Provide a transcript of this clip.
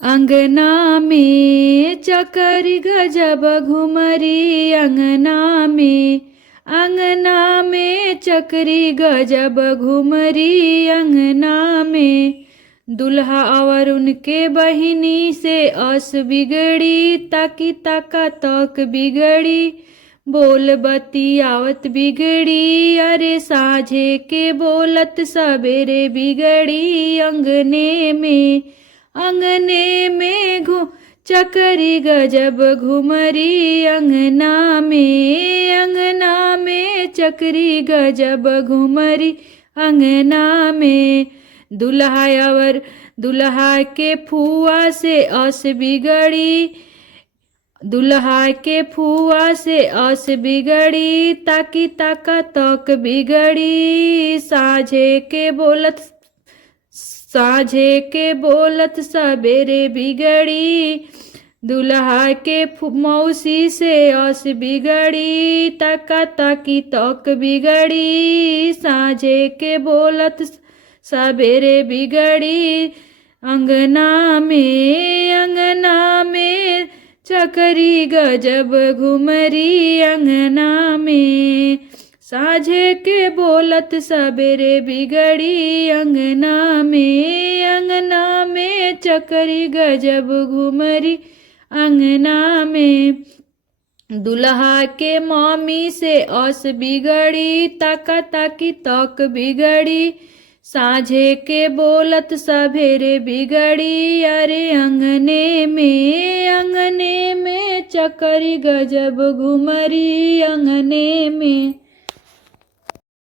अंगना में चकरी गजब घुमरी अंगना में चकरी गजब घुमरी अंगना में। दुल्हा और उनके बहिनी से अस बिगड़ी, ताकी ताका तक बिगड़ी, बोल बतियावत बिगड़ी, अरे साझे के बोलत सवेरे बिगड़ी। अंगने में चकरी गजब घुमरी अंगना में चकरी गजब घुमरी अंगना में। दुल्हा के फुआ से अस बिगड़ी, दुल्हा के फुआ से अस बिगड़ी, ताकी ताका तक बिगड़ी, साझे के बोलत सवेरे बिगड़ी। दुल्हा के मौसी से अस बिगड़ी, ताका ताकी तक बिगड़ी, साझे के बोलत सवेरे बिगड़ी। अंगना में चकरी गजब घुमरी अंगना में। साझे के बोलत सवेरे बिगड़ी अंगना में चकरी गजब घुमरी अंगना में। दुल्हा के मम्मी से अस बिगड़ी, ताका ताकी तक बिगड़ी, साझे के बोलत सवेरे बिगड़ी, अरे अंगने में चकरी गजब घुमरी अंगने में।